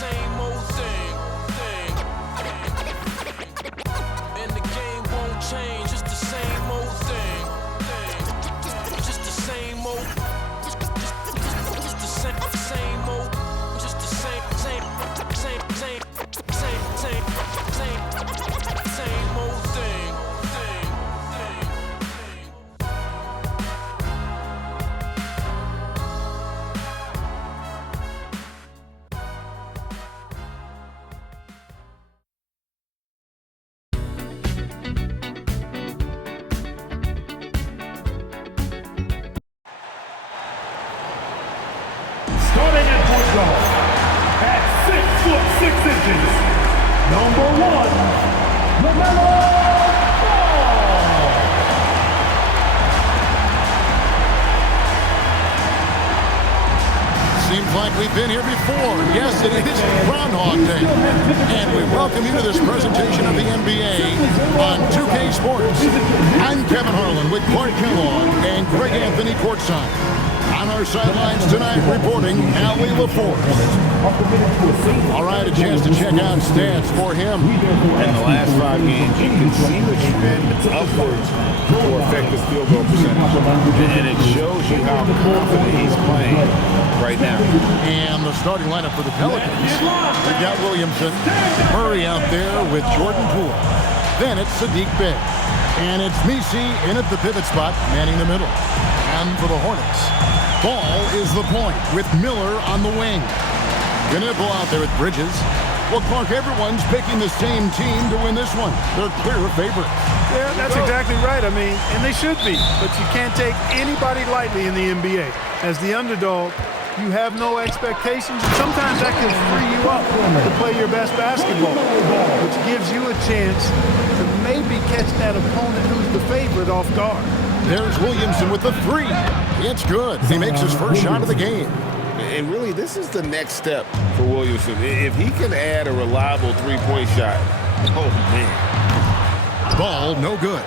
same old thing. And the game won't change, just the same old thing. Just the same old. Just the same old. Just the same old thing. Starting at point guard, at 6'6", number 1, LaMelo Ball. Seems like we've been here before. Yes, it is Groundhog Day. And we welcome you to this presentation of the NBA on 2K Sports. I'm Kevin Harlan with Clark Kellogg and Greg Anthony courtside. On our sidelines tonight, reporting Allie LaForce. All right, a chance to check out stats for him. In the last 5 games, you can see the trend upwards for effective field goal percentage. And it shows you how confident he's playing right now. And the starting lineup for the Pelicans. We've got Williamson, Murray out there with Jordan Poole. Then it's Sadiq Bey. And it's Messi in at the pivot spot, manning the middle. And for the Hornets, Ball is the point with Miller on the wing. Gnipple out there with Bridges. Well, Clark, everyone's picking the same team to win this one. They're clear favorites. Yeah, that's exactly right. I mean, and they should be. But you can't take anybody lightly in the NBA. As the underdog, you have no expectations. And sometimes that can free you up to play your best basketball, which gives you a chance to maybe catch that opponent who's the favorite off guard. There's Williamson with the 3. It's good. He makes his first shot of the game. And really, this is the next step for Williamson. If he can add a reliable three-point shot, oh, man. Ball, no good.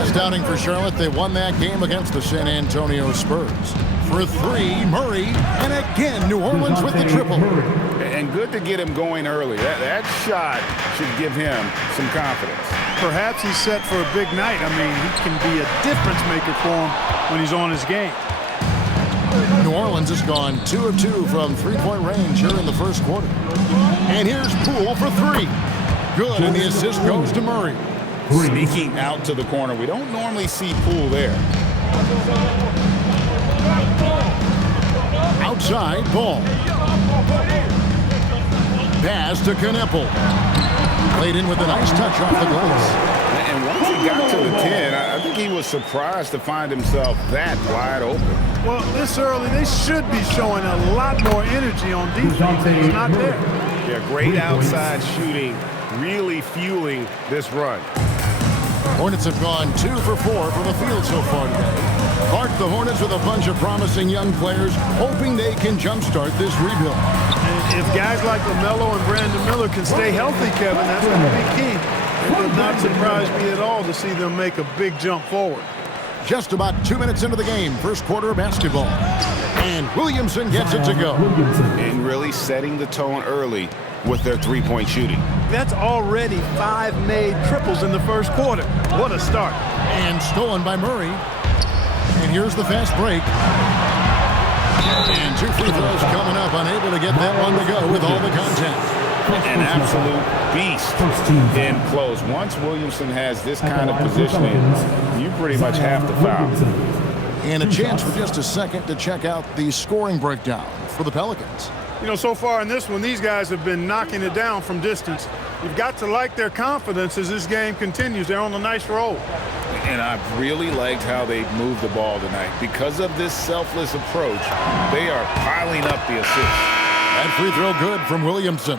Astounding for Charlotte. They won that game against the San Antonio Spurs. For 3, Murray. And again, New Orleans with the triple. And good to get him going early. That shot should give him some confidence. Perhaps he's set for a big night. I mean, he can be a difference maker for him when he's on his game. New Orleans has gone 2 of 2 from three-point range here in the first quarter. And here's Poole for 3. Good, and the assist goes to Murray. Sneaking out to the corner. We don't normally see Poole there. Outside, Ball. Pass to Gnipple. Played in with a nice touch off the glass. And once he got to the 10, I think he was surprised to find himself that wide open. Well, this early, they should be showing a lot more energy on defense. It's not there. Yeah, great outside shooting, really fueling this run. Hornets have gone 2 for 4 from the field so far today. Clark, the Hornets with a bunch of promising young players, hoping they can jumpstart this rebuild. And if guys like LaMelo and Brandon Miller can stay healthy, Kevin, that's going to be key. It would not surprise me at all to see them make a big jump forward. Just about 2 minutes into the game, first quarter of basketball. And Williamson gets it to go. And really setting the tone early with their three-point shooting. That's already 5 made triples in the first quarter. What a start. And stolen by Murray. And here's the fast break. And 2 free throws coming up, unable to get that one to go with all the contact. An absolute beast in close. Once Williamson has this kind of positioning, you pretty much have to foul. And a chance for just a second to check out the scoring breakdown for the Pelicans. You know, so far in this one, these guys have been knocking it down from distance. You've got to like their confidence as this game continues. They're on a nice roll. And I've really liked how they've moved the ball tonight. Because of this selfless approach, they are piling up the assists. That free throw good from Williamson.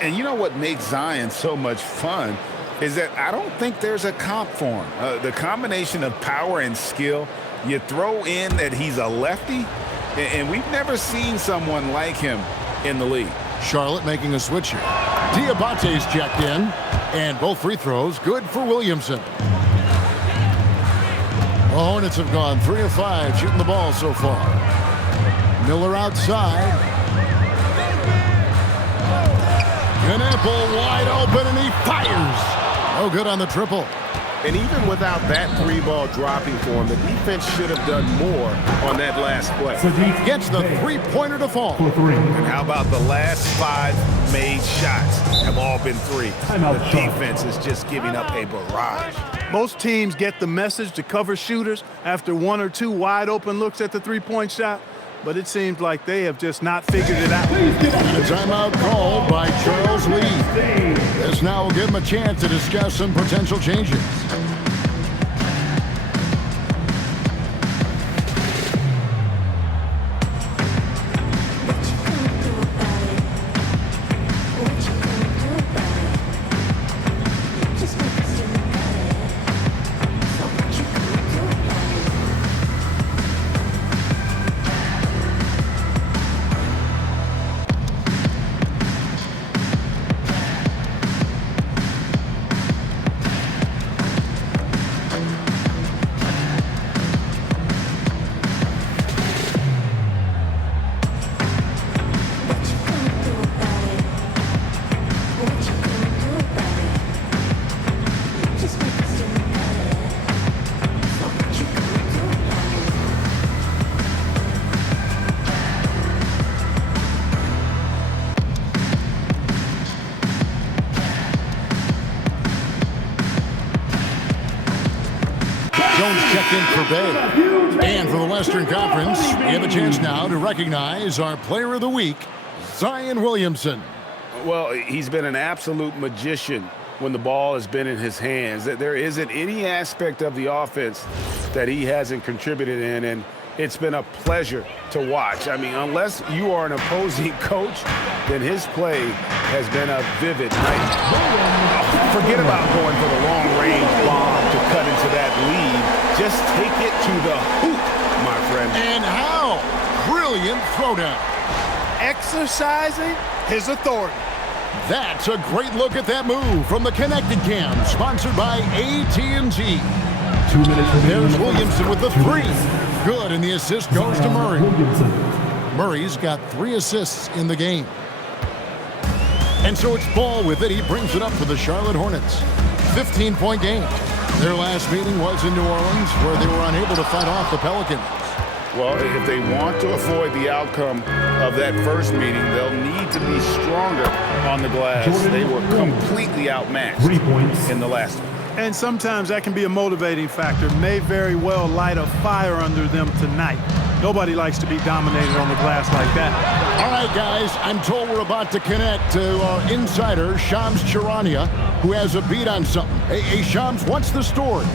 And you know what makes Zion so much fun is that I don't think there's a comp for him. The combination of power and skill, you throw in that he's a lefty, and we've never seen someone like him in the league. Charlotte making a switch here. Diabate's checked in, and both free throws good for Williamson. The Hornets have gone 3 of 5 shooting the ball so far. Miller outside. triple wide open, and he fires. No good on the triple. And even without that three ball dropping for him, the defense should have done more on that last play. Gets the three-pointer to fall. And how about the last 5 made shots have all been 3? The defense is just giving up a barrage. Most teams get the message to cover shooters after 1 or 2 wide open looks at the three-point shot, but it seems like they have just not figured it out. And a timeout called by Charles Lee. This now will give him a chance to discuss some potential changes. Checked in for Bay. And for the Western Conference, we have a chance now to recognize our Player of the Week, Zion Williamson. Well, he's been an absolute magician when the ball has been in his hands. There isn't any aspect of the offense that he hasn't contributed in, and it's been a pleasure to watch. I mean, unless you are an opposing coach, then his play has been a vivid night. Forget about going for the long-range bomb to cut into that lead. Just take it to the hoop, my friend. And how? Brilliant throwdown. Exercising his authority. That's a great look at that move from the Connected Cam, sponsored by AT&T. 2 minutes remaining. There's Williamson with the 3. Good, and the assist goes to Murray. Murray's got 3 assists in the game. And so it's Ball with it. He brings it up for the Charlotte Hornets. 15-point game. Their last meeting was in New Orleans, where they were unable to fight off the Pelicans. Well, if they want to avoid the outcome of that first meeting, they'll need to be stronger on the glass. They were completely outmatched 3 points in the last one. And sometimes that can be a motivating factor. May very well light a fire under them tonight. Nobody likes to be dominated on the glass like that. All right, guys, I'm told we're about to connect to our insider, Shams Charania, who has a beat on something. Hey, Shams, what's the story?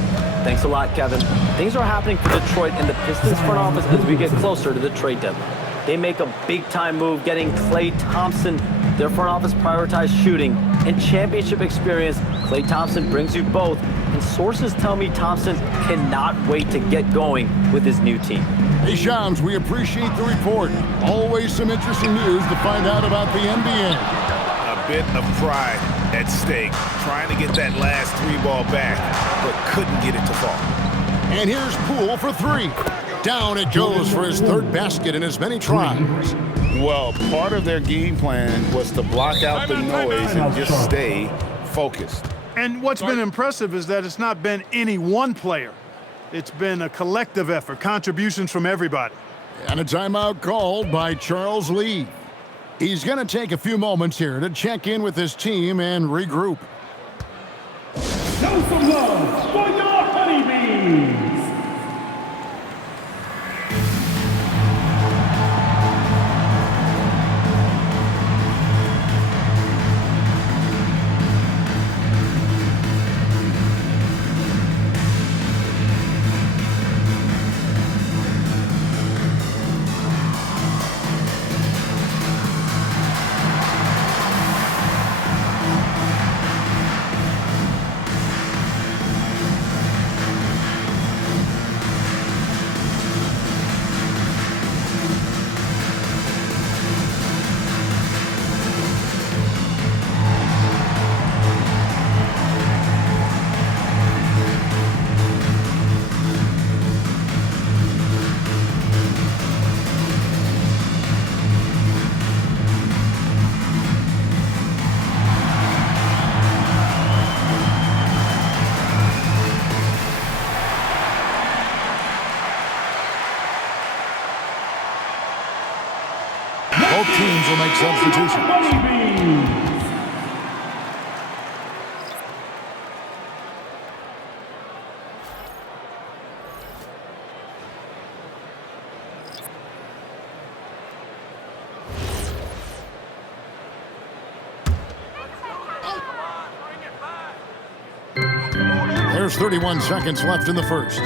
Thanks a lot, Kevin. Things are happening for Detroit and the Pistons front office as we get closer to the trade deadline. They make a big-time move getting Klay Thompson. Their front office prioritized shooting and championship experience. Klay Thompson brings you both, and sources tell me Thompson cannot wait to get going with his new team. Hey, Shams, we appreciate the report. Always some interesting news to find out about the NBA. A bit of pride at stake, trying to get that last 3-ball back, but couldn't get it to fall. And here's Poole for 3. Down it goes for his 3rd basket in as many tries. Well, part of their game plan was to block out the noise and just stay focused. And what's been impressive is that it's not been any one player. It's been a collective effort, contributions from everybody. And a timeout called by Charles Lee. He's going to take a few moments here to check in with his team and regroup. Show some love for your honeybees. will make substitutions. Honeybees. There's 31 seconds left in the first.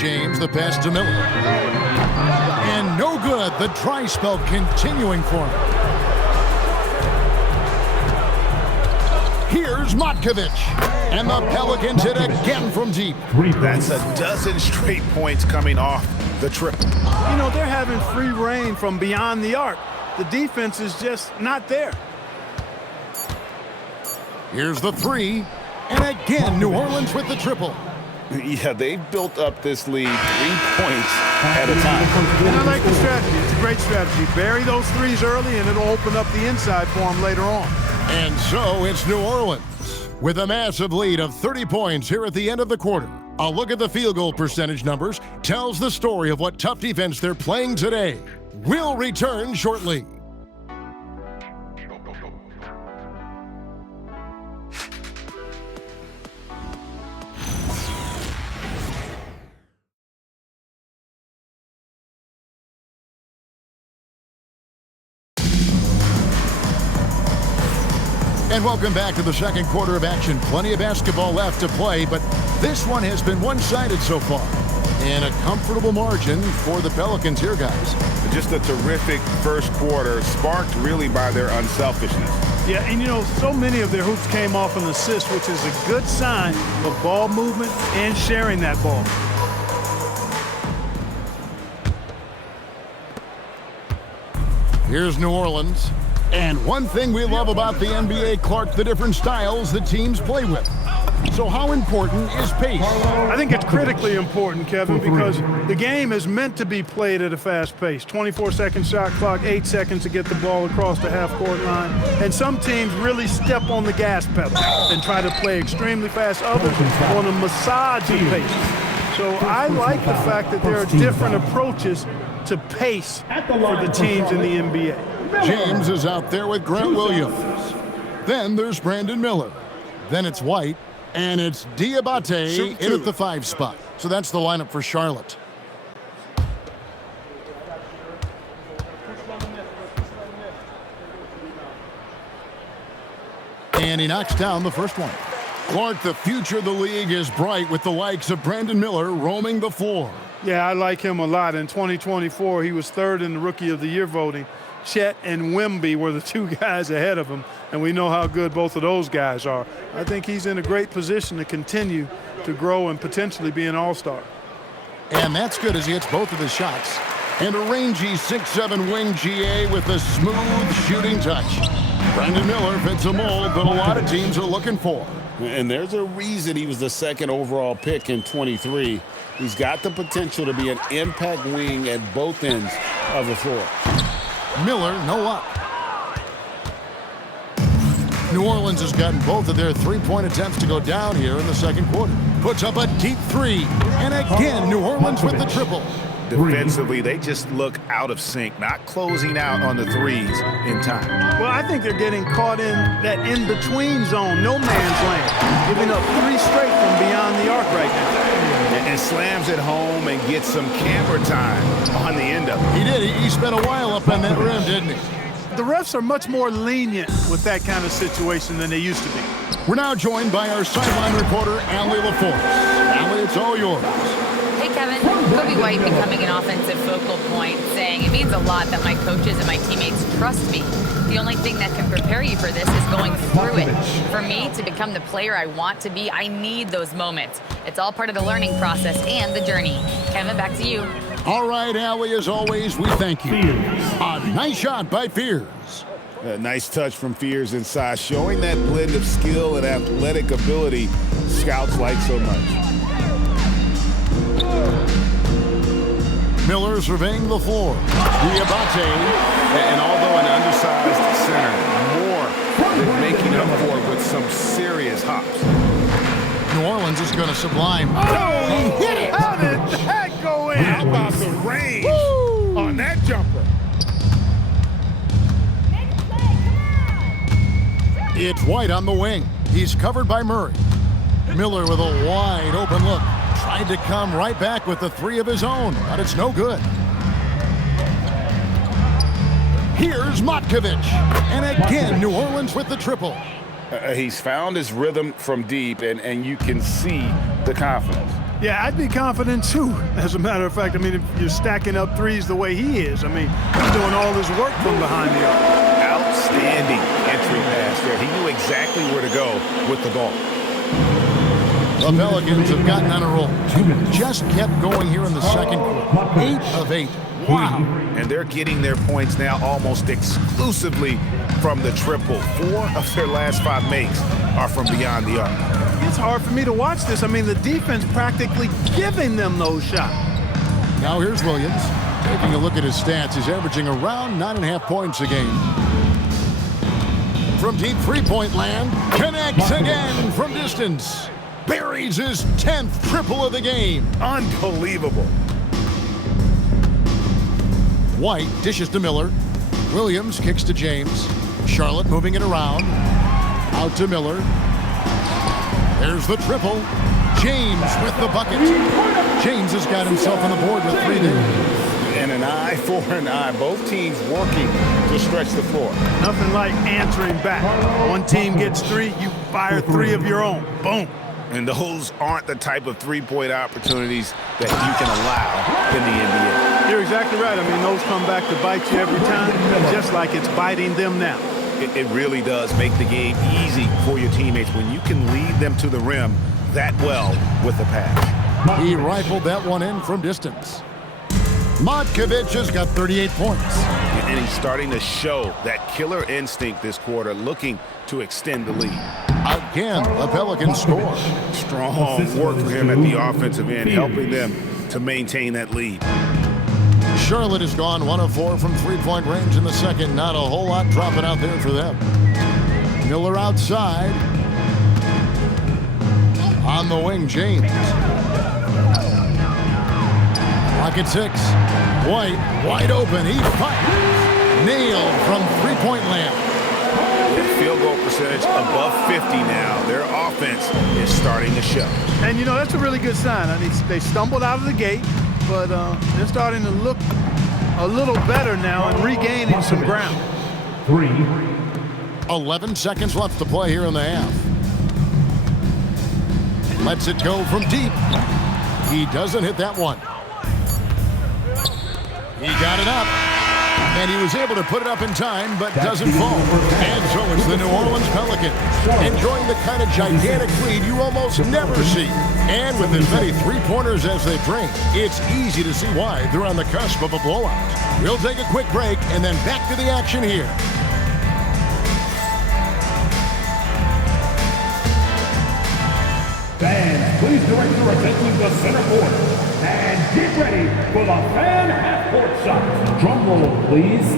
James, the pass to Miller. And no good. The dry spell continuing for him. Here's Matkovic. And the Pelicans hit again from deep. That's a dozen straight points coming off the triple. You know, they're having free reign from beyond the arc. The defense is just not there. Here's the three. And again, New Orleans with the triple. Yeah, they've built up this lead 3 points at a time. And I like the strategy. It's a great strategy. Bury those threes early, and it'll open up the inside for them later on. And so it's New Orleans with a massive lead of 30 points here at the end of the quarter. A look at the field goal percentage numbers tells the story of what tough defense they're playing today. We'll return shortly. And welcome back to the second quarter of action. Plenty of basketball left to play, but this one has been one-sided so far. And a comfortable margin for the Pelicans here, guys. Just a terrific first quarter, sparked really by their unselfishness. Yeah, and you know, so many of their hoops came off an assist, which is a good sign of ball movement and sharing that ball. Here's New Orleans. And one thing we love about the NBA, Clark, the different styles that teams play with. So how important is pace? I think it's critically important, Kevin, because the game is meant to be played at a fast pace. 24-second shot clock, 8 seconds to get the ball across the half-court line. And some teams really step on the gas pedal and try to play extremely fast. Others want to massage the pace. So I like the fact that there are different approaches to pace for the teams in the NBA. James is out there with Grant Williams. Then there's Brandon Miller. Then it's White. And it's Diabate in at the 5 spot. So that's the lineup for Charlotte. And he knocks down the first one. Clark, the future of the league is bright with the likes of Brandon Miller roaming the floor. Yeah, I like him a lot. In 2024, he was 3rd in the Rookie of the Year voting. Chet and Wemby were the 2 guys ahead of him, and we know how good both of those guys are. I think he's in a great position to continue to grow and potentially be an all-star. And that's good as he hits both of his shots. And a rangy 6'7" wing GA with a smooth shooting touch. Brandon Miller fits a mold that a lot of teams are looking for. And there's a reason he was the 2nd overall pick in 23. He's got the potential to be an impact wing at both ends of the floor. Miller, no up. New Orleans has gotten both of their 3-point attempts to go down here in the second quarter. Puts up a deep 3. And again, New Orleans with the triple. Defensively, they just look out of sync, not closing out on the threes in time. Well, I think they're getting caught in that in-between zone, no man's land, giving up 3 straight from beyond the arc right now. And slams it home and gets some camera time on the end of it. He did. He spent a while up on that rim, didn't he? The refs are much more lenient with that kind of situation than they used to be. We're now joined by our sideline reporter, Allie LaForce. Allie, it's all yours. Hey, Kevin. Kobe White becoming an offensive focal point, saying it means a lot that my coaches and my teammates trust me. The only thing that can prepare you for this is going through it. For me to become the player I want to be, I need those moments. It's all part of the learning process and the journey. Kevin, back to you. All right, Allie, as always, we thank you. A nice shot by Fears. A nice touch from Fears inside, showing that blend of skill and athletic ability scouts like so much. Miller surveying the floor. Diabate. And although an undersized center, more than making up for it with some serious hops. New Orleans is going to sublime. Oh, he hit it! How did that go in? How about the range on that jumper? It's White on the wing. He's covered by Murray. Miller with a wide open look. Tried to come right back with the three of his own, but it's no good. Here's Matkovic. And again, New Orleans with the triple. He's found his rhythm from deep, and you can see the confidence. Yeah, I'd be confident too. As a matter of fact, I mean, if you're stacking up threes the way he is, I mean, he's doing all his work from behind the arc. Outstanding entry pass there. He knew exactly where to go with the ball. The Pelicans have gotten on a roll. Just kept going here in the second quarter. 8 of 8. Wow. And they're getting their points now almost exclusively from the triple. 4 of their last 5 makes are from beyond the arc. It's hard for me to watch this. I mean, the defense practically giving them those shots. Now here's Williams. Taking a look at his stats, he's averaging around 9.5 points a game. From deep three-point land, connects again from distance. Buries his 10th triple of the game. Unbelievable. White dishes to Miller. Williams kicks to James. Charlotte moving it around. Out to Miller. There's the triple. James with the bucket. James has got himself on the board with 3 there. And an eye for an eye. Both teams working to stretch the floor. Nothing like answering back. One team gets 3, you fire 3 of your own. Boom. And those aren't the type of three-point opportunities that you can allow in the NBA. You're exactly right. I mean, those come back to bite you every time, just like it's biting them now. It really does make the game easy for your teammates when you can lead them to the rim that well with a pass. He rifled that one in from distance. Matkovic has got 38 points. And he's starting to show that killer instinct this quarter, looking to extend the lead. Again, the Pelicans score. Strong work for him at the offensive end, helping them to maintain that lead. Charlotte has gone 1 of 4 from three-point range in the second. Not a whole lot dropping out there for them. Miller outside. On the wing, James. Clock at 6. White, wide open. He fires. Nailed from three-point land. Field goal percentage above 50 now. Their offense is starting to show. And, you know, that's a really good sign. I mean, they stumbled out of the gate, but they're starting to look a little better now and regaining some ground. 11 seconds left to play here in the half. Lets it go from deep. He doesn't hit that one. He got it up. And he was able to put it up in time, but doesn't fall. And so it's the New Orleans Pelicans enjoying the kind of gigantic lead you almost never see. And with as many three-pointers as they bring, it's easy to see why they're on the cusp of a blowout. We'll take a quick break and then back to the action here. Fans, please direct your attention to center court. And get ready for the fan half-court shot. Drum roll, please.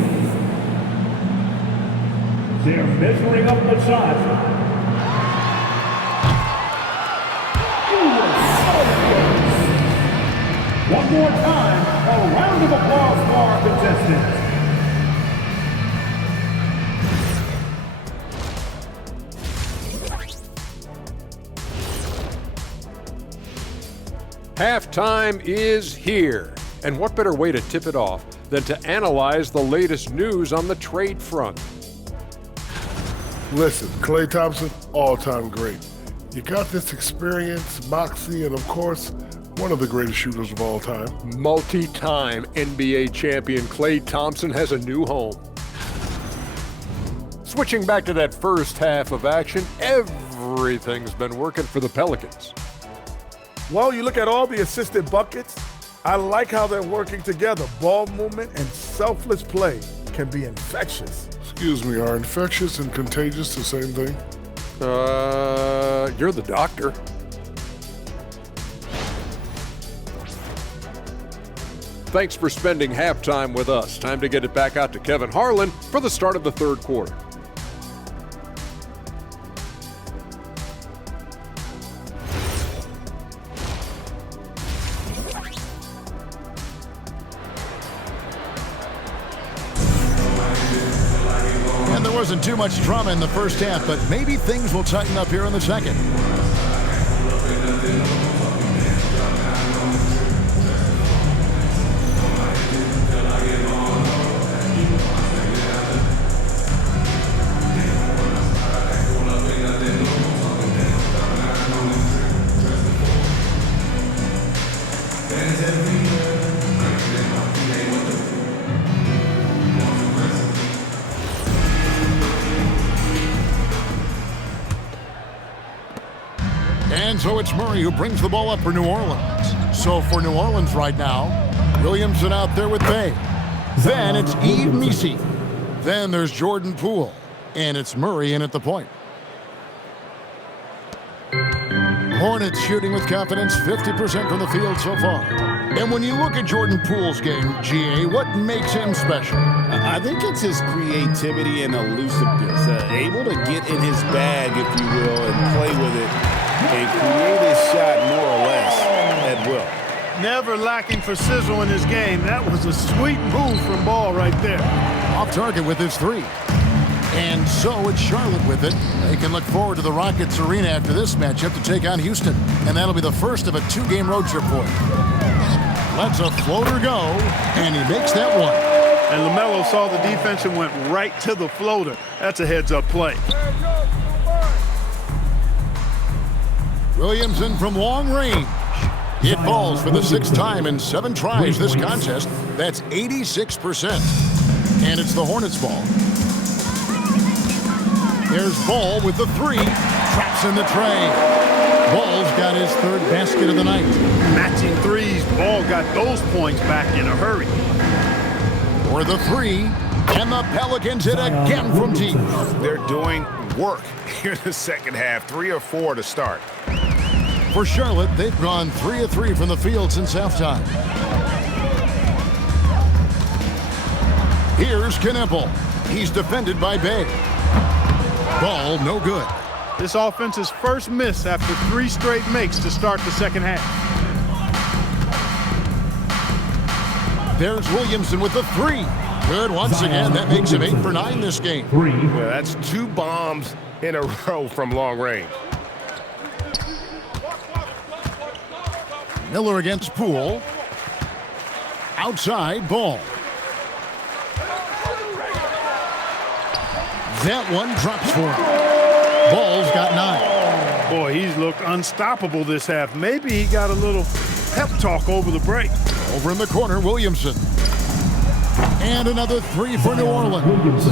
They're measuring up the shot. One more time, a round of applause for our contestants. Halftime is here, and what better way to tip it off than to analyze the latest news on the trade front. Listen, Klay Thompson, all-time great. You got this experience, moxie, and of course, one of the greatest shooters of all time. Multi-time NBA champion Klay Thompson has a new home. Switching back to that first half of action, everything's been working for the Pelicans. Well, you look at all the assisted buckets, I like how they're working together. Ball movement and selfless play can be infectious. Excuse me, are infectious and contagious the same thing? You're the doctor. Thanks for spending halftime with us. Time to get it back out to Kevin Harlan for the start of the third quarter. wasn't too much drama in the first half, but maybe things will tighten up here in the second. And so it's Murray who brings the ball up for New Orleans. So for New Orleans right now, Williamson out there with Bay. Then it's Yves Missi. Then there's Jordan Poole. And it's Murray in at the point. Hornets shooting with confidence, 50% from the field so far. And when you look at Jordan Poole's game, GA, what makes him special? I think it's his creativity and elusiveness. Able to get in his bag, if you will, and play with it and create his shot more or less at will. Never lacking for sizzle in his game. That was a sweet move from Ball right there. Off target with his three. And so it's Charlotte with it. They can look forward to the Rockets Arena after this matchup to take on Houston. And that'll be the first of a two-game road trip for him. Lets a floater go, and he makes that one. And LaMelo saw the defense and went right to the floater. That's a heads-up play. Williamson from long range. It falls for the sixth time in 7 tries this contest. That's 86%. And it's the Hornets ball. There's Ball with the three. Traps in the tray. Ball's got his third basket of the night. Matching threes. Ball got those points back in a hurry. For the three. And the Pelicans hit again from deep. They're doing work here in the second half. 3 or 4 to start. For Charlotte, they've gone 3 of 3 from the field since halftime. Here's Knippel. He's defended by Bay. Ball no good. This offense's first miss after 3 straight makes to start the second half. There's Williamson with the three. Good once again. That makes him 8 for 9 this game. Yeah, that's 2 bombs in a row from long range. Miller against Poole. Outside Ball. That one drops for him. Ball's got 9. Boy, he's looked unstoppable this half. Maybe he got a little pep talk over the break. Over in the corner, Williamson. And another 3 for New Orleans.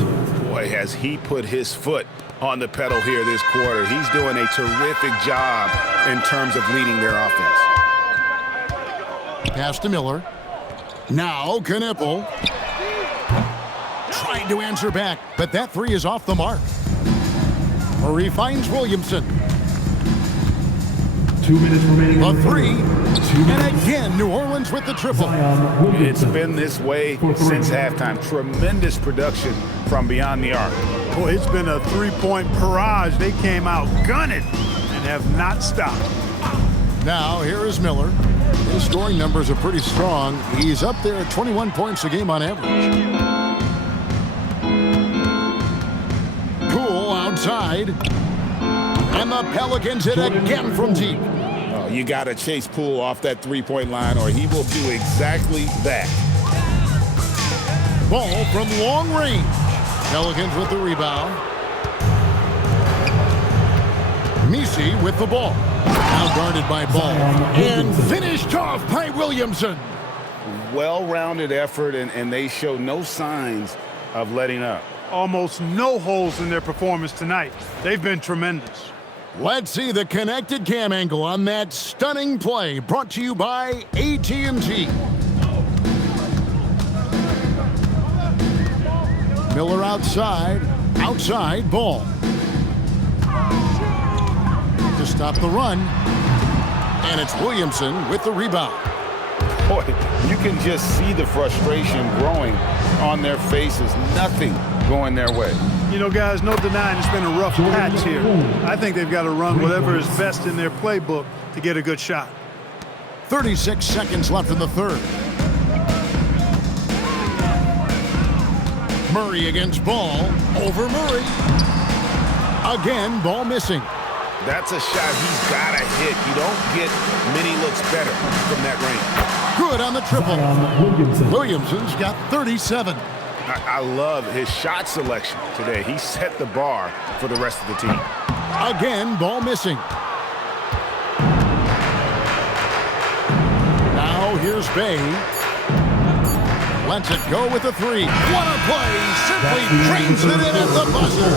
Boy, has he put his foot on the pedal here this quarter. He's doing a terrific job in terms of leading their offense. Pass to Miller. Now Knippel. Trying to answer back, but that 3 is off the mark. Murray finds Williamson. 2 minutes remaining. A 3. And again, New Orleans with the triple. It's been this way since halftime. Tremendous production from beyond the arc. Boy, it's been a 3-point barrage. They came out gunning and have not stopped. Now, here is Miller. His scoring numbers are pretty strong. He's up there at 21 points a game on average. Poole outside. And the Pelicans hit again from deep. Oh, you got to chase Poole off that 3-point line or he will do exactly that. Ball from long range. Pelicans with the rebound. Missi with the ball. Now guarded by Ball. And finished off by Williamson. Well-rounded effort, and they show no signs of letting up. Almost no holes in their performance tonight. They've been tremendous. Let's see the connected cam angle on that stunning play, brought to you by AT&T. Miller outside Ball. To stop the run, and it's Williamson with the rebound. Boy, you can just see the frustration growing on their faces. Nothing going their way. You know, guys, no denying it's been a rough patch here. I think they've got to run whatever is best in their playbook to get a good shot. 36 seconds left in the third. Murray against Ball. Over Murray. Again, ball missing. That's a shot he's got to hit. You don't get many looks better from that range. Good on the triple. Williamson's got 37. I love his shot selection today. He set the bar for the rest of the team. Again, ball missing. Now here's Bay. Lets it go with a three. What a play! Simply drains it in at the buzzer.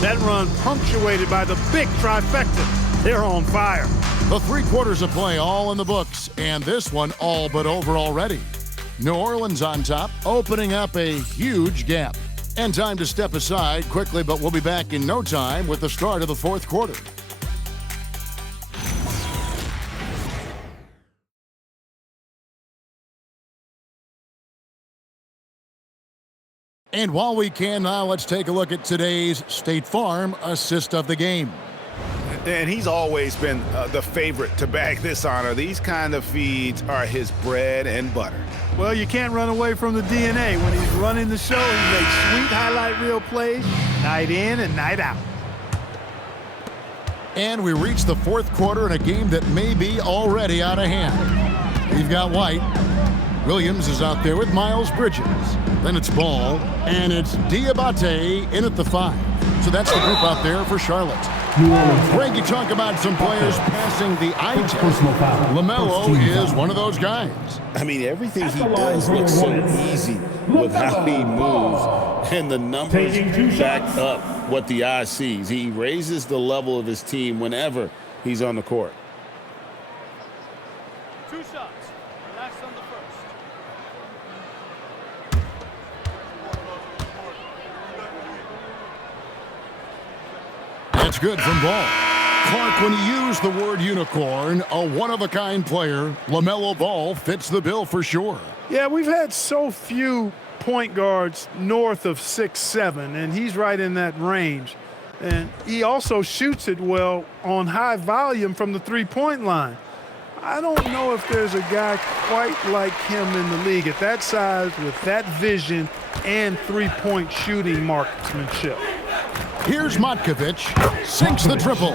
That run punctuated by the big trifecta. They're on fire. The 3 quarters of play all in the books, and this one all but over already. New Orleans on top, opening up a huge gap. And time to step aside quickly, but we'll be back in no time with the start of the 4th quarter. And while we can now, let's take a look at today's State Farm assist of the game. And he's always been the favorite to bag this honor. These kind of feeds are his bread and butter. Well, you can't run away from the DNA. When he's running the show, he makes sweet highlight reel plays night in and night out. And we reach the 4th quarter in a game that may be already out of hand. We've got White. Williams is out there with Miles Bridges. Then it's Ball, and it's Diabate in at the 5. So that's the group out there for Charlotte. Greg, you talk about some players passing the eye test. LaMelo is one of those guys. I mean, everything he does looks so easy with how he moves, and the numbers back up what the eye sees. He raises the level of his team whenever he's on the court. 2 shots. Relax on the first. That's good from Ball. Clark, when you use the word unicorn, a one-of-a-kind player, LaMelo Ball fits the bill for sure. Yeah, we've had so few point guards north of 6'7", and he's right in that range. And he also shoots it well on high volume from the three-point line. I don't know if there's a guy quite like him in the league at that size with that vision and three-point shooting marksmanship. Here's Matkovic, sinks the triple.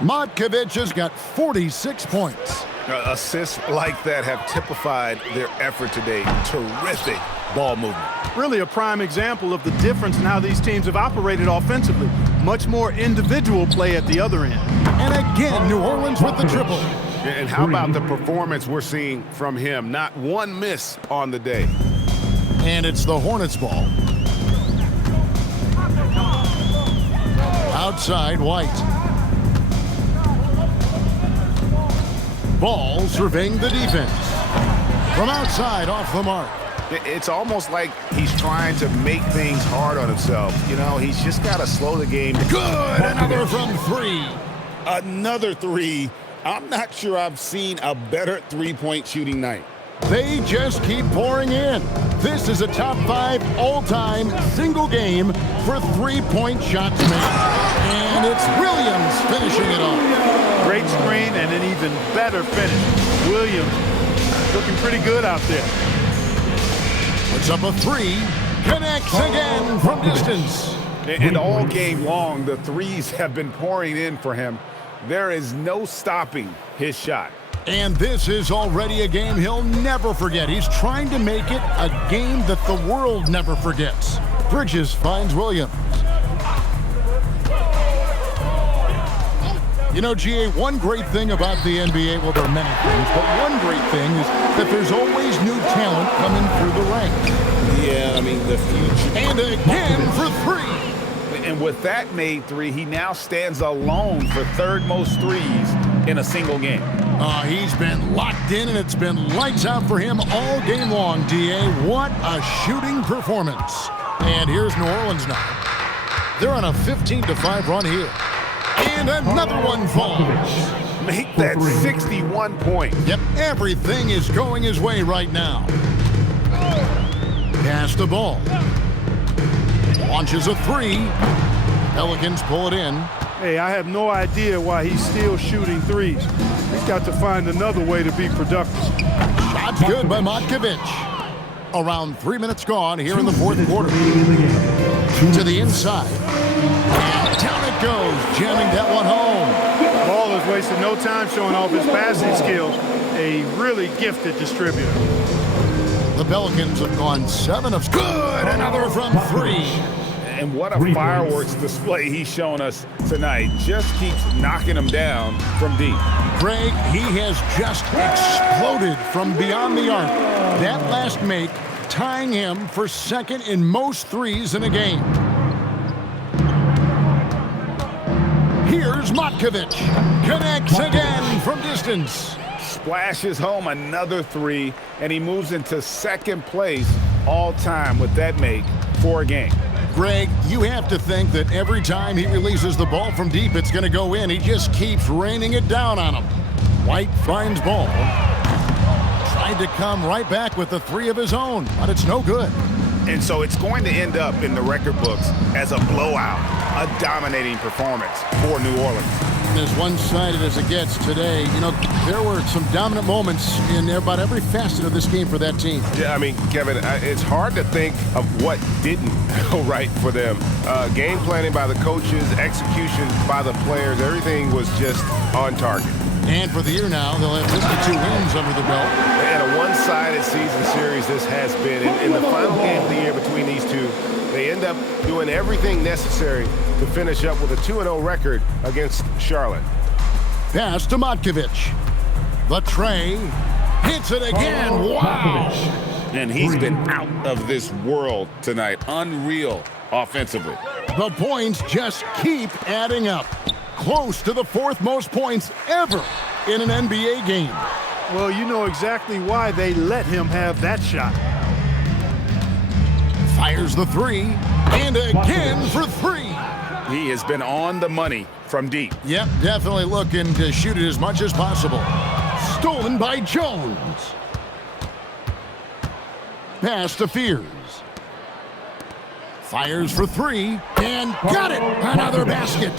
Matkovic has got 46 points. Assists like that have typified their effort today. Terrific ball movement. Really a prime example of the difference in how these teams have operated offensively. Much more individual play at the other end. And again, New Orleans with the triple. And how about the performance we're seeing from him? Not one miss on the day. And it's the Hornets ball. Outside, White. Ball surveying the defense. From outside, off the mark. It's almost like he's trying to make things hard on himself. You know, he's just got to slow the game. Good, another from 3. Another 3. I'm not sure I've seen a better three-point shooting night. They just keep pouring in. This is a top 5 all-time single game for three-point shots made. And it's Williams finishing it off. Great screen and an even better finish. Williams looking pretty good out there. Puts up a 3. Connects again from distance. And all game long, the threes have been pouring in for him. There is no stopping his shot. And this is already a game he'll never forget. He's trying to make it a game that the world never forgets. Bridges finds Williams. You know, GA, one great thing about the NBA, well, there are many things, but one great thing is that there's always new talent coming through the ranks. Yeah, I mean, the future. And again for 3. And with that made 3, he now stands alone for third most threes in a single game. He's been locked in, and it's been lights out for him all game long, DA. What a shooting performance. And here's New Orleans now. They're on a 15-5 run here. And another one falls. Make that 61 points. Yep, everything is going his way right now. Pass the ball. Launches a 3. Pelicans pull it in. Hey, I have no idea why he's still shooting threes. He's got to find another way to be productive. Shot's good by Matkovic. Around 3 minutes gone here in the fourth quarter. To the inside. And down it goes, jamming that one home. Ball has wasted no time showing off his passing skills. A really gifted distributor. The Pelicans have gone 7 of good. Another from 3. And what a fireworks display he's shown us tonight. Just keeps knocking them down from deep. Greg, he has just exploded from beyond the arc. That last make tying him for second in most threes in a game. Here's Matkovic. Connects again from distance. Splashes home another 3, and he moves into second place all time with that make for a game. Greg, you have to think that every time he releases the ball from deep, it's going to go in. He just keeps raining it down on him. White finds ball. Tried to come right back with a 3 of his own, but it's no good. And so it's going to end up in the record books as a blowout, a dominating performance for New Orleans. And as one-sided as it gets today, you know, there were some dominant moments in about every facet of this game for that team. Yeah, I mean, Kevin, it's hard to think of what didn't go right for them. Game planning by the coaches, execution by the players, everything was just on target. And for the year now, they'll have 52 wins under the belt. And a one-sided season series this has been. In the final game of the year between these two, they end up doing everything necessary to finish up with a 2-0 record against Charlotte. Pass to Matkovic. The tray. Hits it again. Wow. And he's been out of this world tonight. Unreal offensively. The points just keep adding up. Close to the 4th most points ever in an NBA game. Well, you know exactly why they let him have that shot. Fires the 3, and again for 3. He has been on the money from deep. Yep, definitely looking to shoot it as much as possible. Stolen by Jones. Pass to Fears. Fires for 3, and got it! Another basket.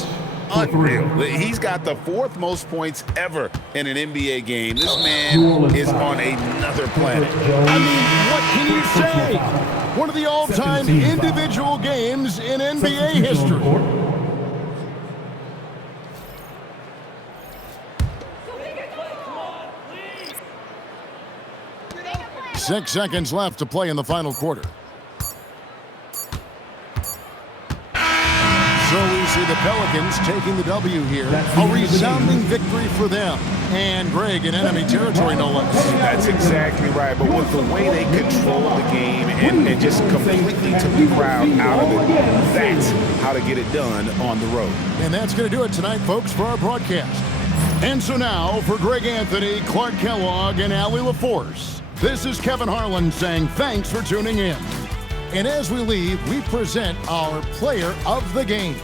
Unreal. He's got the 4th most points ever in an NBA game. This man is on another planet. I mean, what can you say? One of the all-time individual games in NBA history. 6 seconds left to play in the final quarter. So we see the Pelicans taking the W here. A resounding victory for them. And Greg in enemy territory, no less. That's exactly right. But with the way they control the game and just completely took the crowd out of it, that's how to get it done on the road. And that's going to do it tonight, folks, for our broadcast. And so now, for Greg Anthony, Clark Kellogg, and Allie LaForce, this is Kevin Harlan saying thanks for tuning in. And as we leave, we present our player of the game.